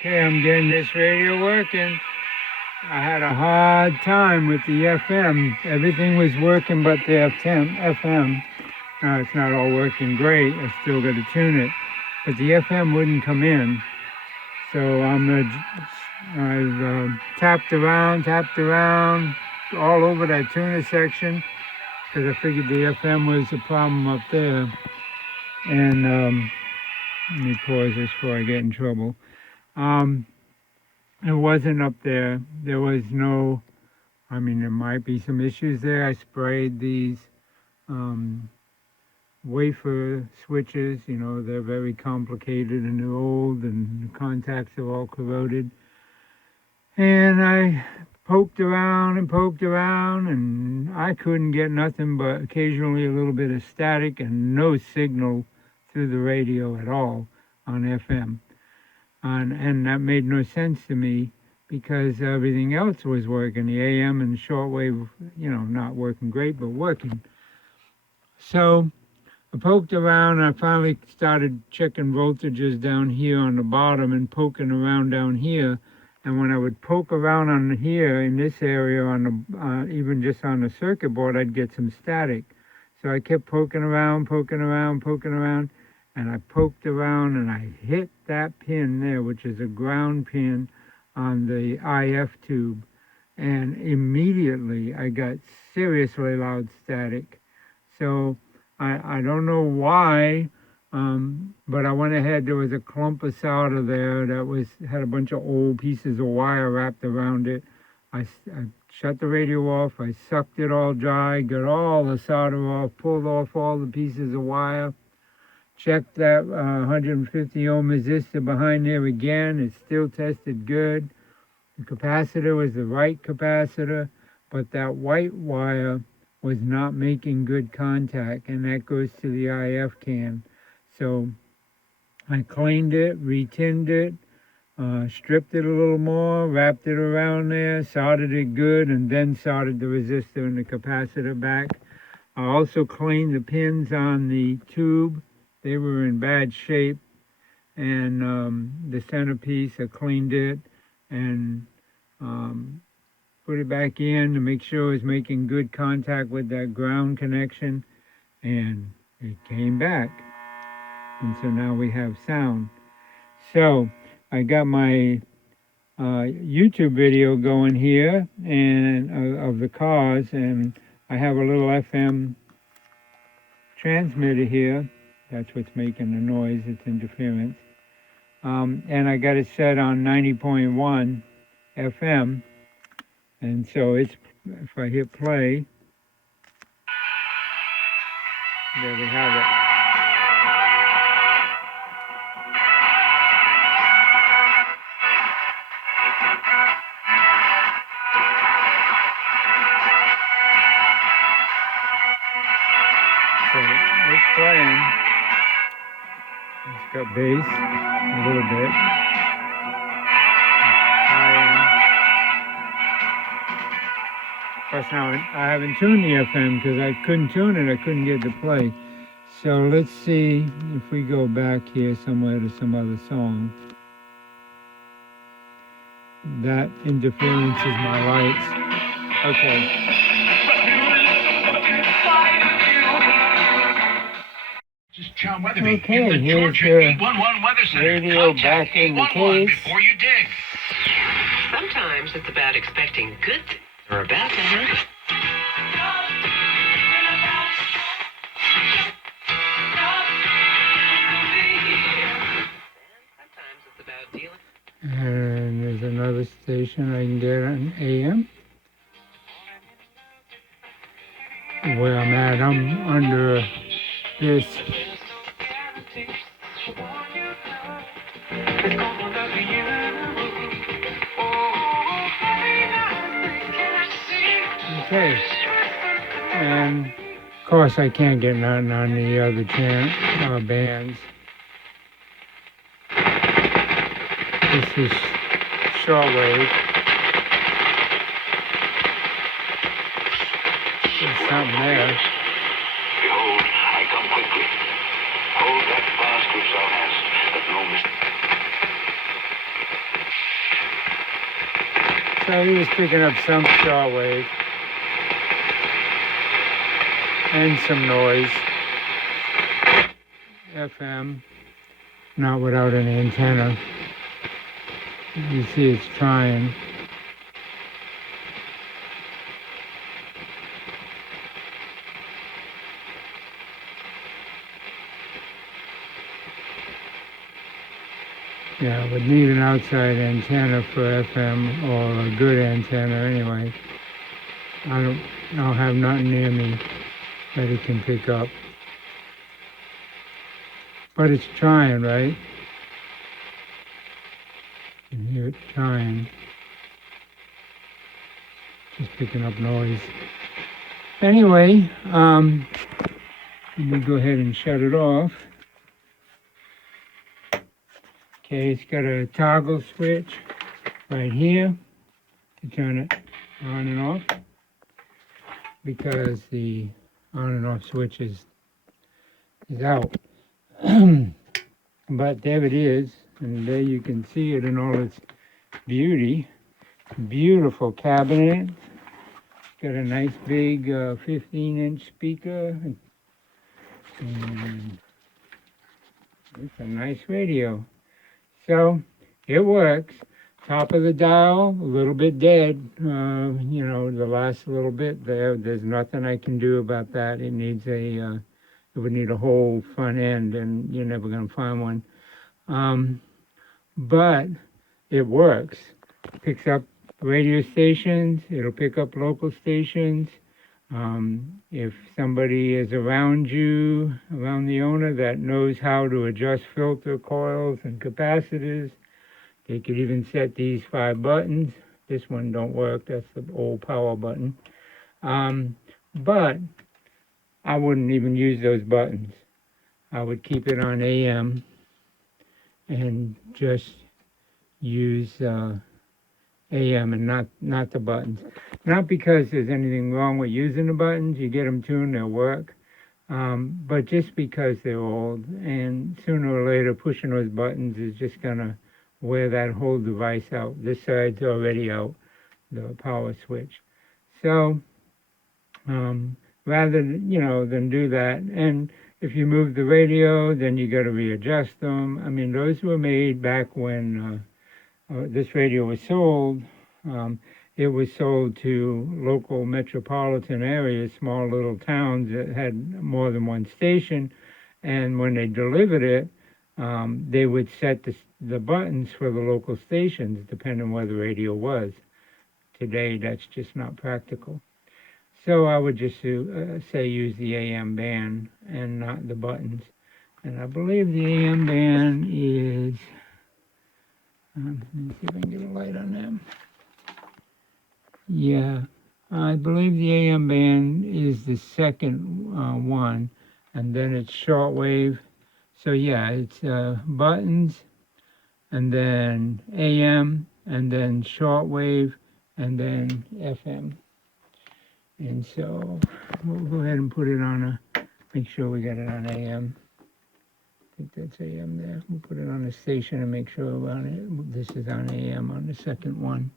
Okay, I'm getting this radio working. I had a hard time with the FM. Everything was working but the FM. It's not all working great. I still got to tune it. But the FM wouldn't come in. So I've tapped around all over that tuner section because I figured the FM was the problem up there. And let me pause this before I get in trouble. It wasn't up there. There was no, there might be some issues there. I sprayed these wafer switches. They're very complicated and they're old and the contacts are all corroded. And I poked around and I couldn't get nothing but occasionally a little bit of static and no signal through the radio at all on FM. And that made no sense to me because everything else was working. The AM and shortwave, not working great, but working. So I poked around and I finally started checking voltages down here on the bottom and poking around down here. And when I would poke around on here in this area, even just on the circuit board, I'd get some static. So I kept poking around, and I poked around and I hit that pin there, which is a ground pin on the IF tube. And immediately I got seriously loud static. So I don't know why, but I went ahead. There was a clump of solder there that had a bunch of old pieces of wire wrapped around it. I shut the radio off. I sucked it all dry, got all the solder off, pulled off all the pieces of wire. Checked that 150 ohm resistor behind there again. It still tested good. The capacitor was the right capacitor, but that white wire was not making good contact, and that goes to the IF can. So I cleaned it, re-tinned it, stripped it a little more, wrapped it around there, soldered it good, and then soldered the resistor and the capacitor back. I also cleaned the pins on the tube. They were in bad shape, and the centerpiece, I cleaned it and put it back in to make sure it was making good contact with that ground connection, and it came back. And so now we have sound. So I got my YouTube video going here and of the cars, and I have a little FM transmitter here. That's what's making the noise, it's interference. And I got it set on 90.1 FM. And so if I hit play, there we have it. So it's playing. It's got bass a little bit. Of course, now I haven't tuned the FM because I couldn't tune it. I couldn't get it to play. So let's see if we go back here somewhere to some other song. That interference is my lights. Okay. Okay, here's the radio back in the case. Sometimes it's about expecting good things are about to happen. Sometimes it's about dealing. And there's another station I can get on AM. Where I'm at, I'm under this. Okay, and of course I can't get nothing on the other bands. This is shortwave. There's something there. Behold, I come quickly. Hold that fast which thou hast, that no mistake. So he was picking up some shortwave and some noise. FM, not without an antenna. You see it's trying. Yeah, would need an outside antenna for FM, or a good antenna anyway. I don't have nothing near me that it can pick up. But it's trying, right? You can hear it trying. Just picking up noise. Anyway, let me go ahead and shut it off. Okay, it's got a toggle switch right here to turn it on and off, because the on and off switch is out. But there it is, and there you can see it in all its beauty. Beautiful cabinet. Got a nice big 15-inch speaker. And it's a nice radio. So it works. Top of the dial, a little bit dead. You know, the last little bit there. There's nothing I can do about that. It needs a. It would need a whole front end, and you're never going to find one. But it works. Picks up radio stations. It'll pick up local stations. If somebody is around you, around the owner, that knows how to adjust filter coils and capacitors, they could even set these 5 buttons. This one don't work. That's the old power button. But I wouldn't even use those buttons. I would keep it on AM and just use AM and not the buttons. Not because there's anything wrong with using the buttons. You get them tuned, they'll work. But just because they're old, and sooner or later pushing those buttons is just gonna wear that whole device out. This side's already out, the power switch. So rather than do that, and if you move the radio, then you got to readjust them. I mean, those were made back when this radio was sold. It was sold to local metropolitan areas, small little towns that had more than one station, and when they delivered it, they would set the buttons for the local stations depending on where the radio was. Today, that's just not practical. So I would just say use the AM band and not the buttons. And I believe the AM band is, let me see if I can get a light on them. Yeah, I believe the AM band is the second one, and then it's shortwave. So yeah, it's buttons, and then AM, and then shortwave, and then FM. And so we'll go ahead and put it on make sure we got it on AM. I think that's AM there. We'll put it on the station and make sure we're on it. This is on AM on the second one.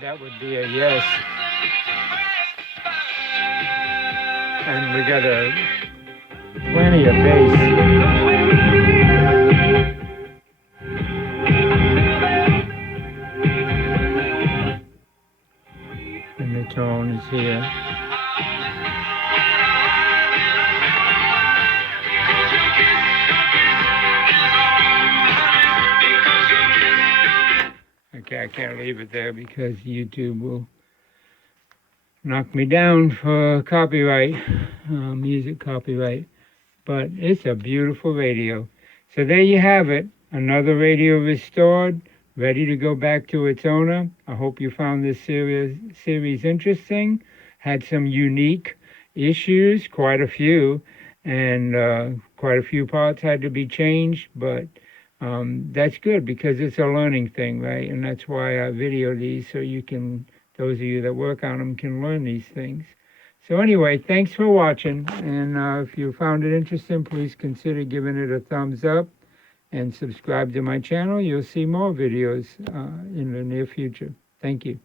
That would be a yes. And we got plenty of bass. And the tone is here. Okay, I can't leave it there because YouTube will knock me down for copyright, music copyright. But it's a beautiful radio. So there you have it, another radio restored, ready to go back to its owner. I hope you found this series interesting. Had some unique issues, quite a few, and quite a few parts had to be changed, but that's good because it's a learning thing, right? And that's why I video these, so you can, those of you that work on them can learn these things. So anyway, thanks for watching, and if you found it interesting, please consider giving it a thumbs up. and subscribe to my channel. You'll see more videos in the near future. Thank you.